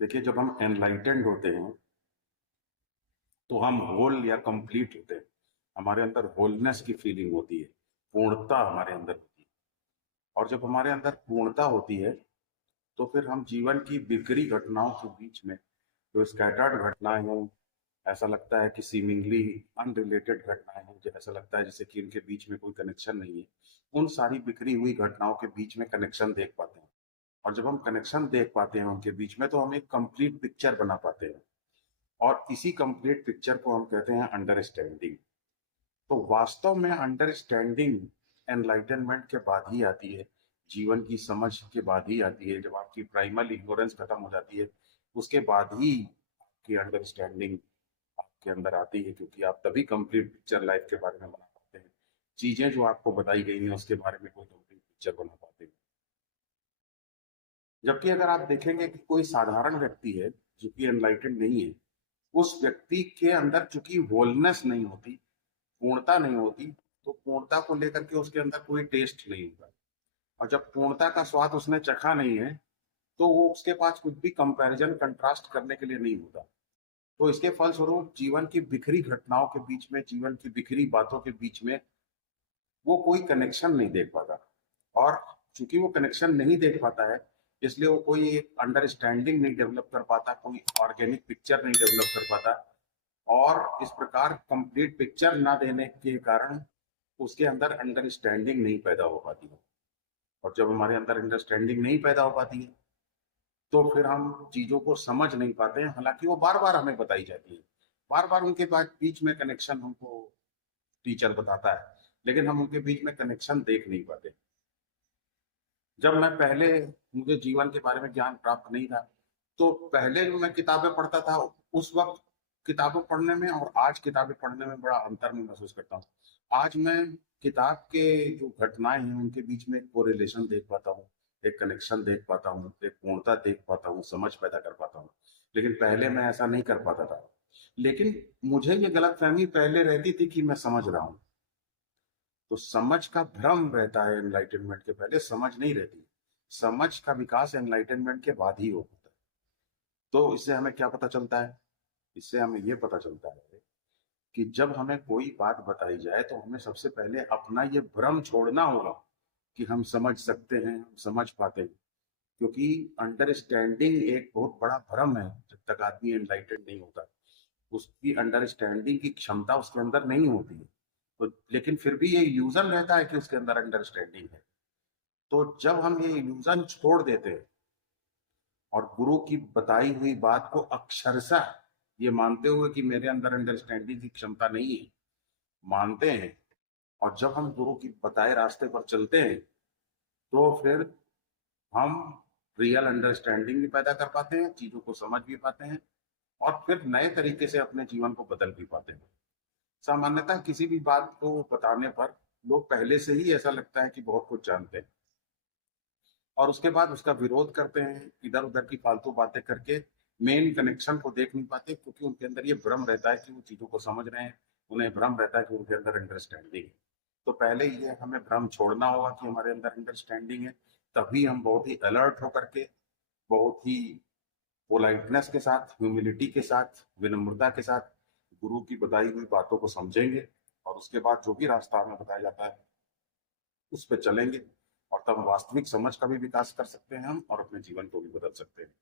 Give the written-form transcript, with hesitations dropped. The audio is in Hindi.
देखिए, जब हम एनलाइटेंड होते हैं तो हम होल या कंप्लीट होते हैं। हमारे अंदर होलनेस की फीलिंग होती है, पूर्णता हमारे अंदर होती है। और जब हमारे अंदर पूर्णता होती है तो फिर हम जीवन की बिखरी घटनाओं के बीच में, जो स्कैटर्ड घटनाएं हैं, ऐसा लगता है कि सीमिंगली अनरिलेटेड घटनाएं हैं, जो ऐसा लगता है जैसे कि इनके बीच में कोई कनेक्शन नहीं है, उन सारी बिखरी हुई घटनाओं के बीच में कनेक्शन देख पाते हैं। और जब हम कनेक्शन देख पाते हैं उनके बीच में, तो हम एक कंप्लीट पिक्चर बना पाते हैं। और इसी कंप्लीट पिक्चर को हम कहते हैं अंडरस्टैंडिंग। तो वास्तव में अंडरस्टैंडिंग एनलाइटनमेंट के बाद ही आती है, जीवन की समझ के बाद ही आती है। जब आपकी प्राइमल इग्नोरेंस खत्म हो जाती है, उसके बाद ही आपकी अंडरस्टैंडिंग आपके अंदर आती है, क्योंकि आप तभी कंप्लीट पिक्चर लाइफ के बारे में बना पाते हैं। चीजें जो आपको बताई गई हैं उसके बारे में कोई कंप्लीट पिक्चर बना पाते हैं। जबकि अगर आप देखेंगे कि कोई साधारण व्यक्ति है जो कि एनलाइटेंड नहीं है, उस व्यक्ति के अंदर चूंकि होलनेस नहीं होती, पूर्णता नहीं होती, तो पूर्णता को लेकर के उसके अंदर कोई टेस्ट नहीं होता। और जब पूर्णता का स्वाद उसने चखा नहीं है, तो वो उसके पास कुछ भी कंपैरिजन कंट्रास्ट करने के लिए नहीं होता। तो इसके फलस्वरूप जीवन की बिखरी घटनाओं के बीच में, जीवन की बिखरी बातों के बीच में वो कोई कनेक्शन नहीं देख पाता। और चूंकि वो कनेक्शन नहीं देख पाता है, इसलिए वो कोई एक अंडरस्टैंडिंग नहीं डेवलप कर पाता, कोई ऑर्गेनिक पिक्चर नहीं डेवलप कर पाता। और इस प्रकार कंप्लीट पिक्चर ना देने के कारण उसके अंदर अंडरस्टैंडिंग नहीं पैदा हो पाती है। और जब हमारे अंदर अंडरस्टैंडिंग नहीं पैदा हो पाती है, तो फिर हम चीजों को समझ नहीं पाते हैं, हालांकि वो बार बार हमें बताई जाती है। बार बार उनके बीच में कनेक्शन हमको टीचर बताता है, लेकिन हम उनके बीच में कनेक्शन देख नहीं पाते। जब मैं पहले, मुझे जीवन के बारे में ज्ञान प्राप्त नहीं था, तो पहले जो मैं किताबें पढ़ता था, उस वक्त किताबें पढ़ने में और आज किताबें पढ़ने में बड़ा अंतर मैं महसूस करता हूँ। आज मैं किताब के जो घटनाएं हैं उनके बीच में एक कोरिलेशन देख पाता हूँ, एक कनेक्शन देख पाता हूँ, एक पूर्णता देख पाता हूँ, समझ पैदा कर पाता हूँ। लेकिन पहले मैं ऐसा नहीं कर पाता था। लेकिन मुझे ये गलतफहमी पहले रहती थी कि मैं समझ रहा हूँ। तो समझ का भ्रम रहता है, एनलाइटनमेंट के पहले समझ नहीं रहती। समझ का विकास एनलाइटनमेंट के बाद ही होता है। तो इससे हमें क्या पता चलता है? इससे हमें ये पता चलता है कि जब हमें कोई बात बताई जाए तो हमें सबसे पहले अपना ये भ्रम छोड़ना होगा कि हम समझ सकते हैं, हम समझ पाते हैं। क्योंकि अंडरस्टैंडिंग एक बहुत बड़ा भ्रम है। जब तक आदमी एनलाइटेड नहीं होता, उसकी अंडरस्टैंडिंग की क्षमता उसके अंदर नहीं होती है। तो लेकिन फिर भी ये इल्यूजन रहता है कि उसके अंदर अंडरस्टैंडिंग है। तो जब हम ये इल्यूजन छोड़ देते हैं और गुरु की बताई हुई बात को अक्षरशः ये मानते हुए कि मेरे अंदर अंडरस्टैंडिंग की क्षमता नहीं है, मानते हैं, और जब हम गुरु की बताए रास्ते पर चलते हैं, तो फिर हम रियल अंडरस्टैंडिंग भी पैदा कर पाते हैं, चीजों को समझ भी पाते हैं, और फिर नए तरीके से अपने जीवन को बदल भी पाते हैं। सामान्यतः किसी भी बात को बताने पर लोग पहले से ही ऐसा लगता है कि बहुत कुछ जानते हैं, और उसके बाद उसका विरोध करते हैं, इधर उधर की फालतू बातें करके मेन कनेक्शन को देख नहीं पाते, क्योंकि उनके अंदर ये भ्रम रहता है कि वो चीजों को समझ रहे हैं। उन्हें भ्रम रहता है कि उनके अंदर अंडरस्टैंडिंग है। तो पहले ये हमें भ्रम छोड़ना होगा कि हमारे अंदर अंडरस्टैंडिंग है। तभी हम बहुत ही अलर्ट होकर के, बहुत ही पोलाइटनेस के साथ, ह्यूमिलिटी के साथ, विनम्रता के साथ गुरु की बताई हुई बातों को समझेंगे, और उसके बाद जो भी रास्ता हमें बताया जाता है उस पर चलेंगे। और तब वास्तविक समझ का भी विकास कर सकते हैं हम, और अपने जीवन को भी बदल सकते हैं।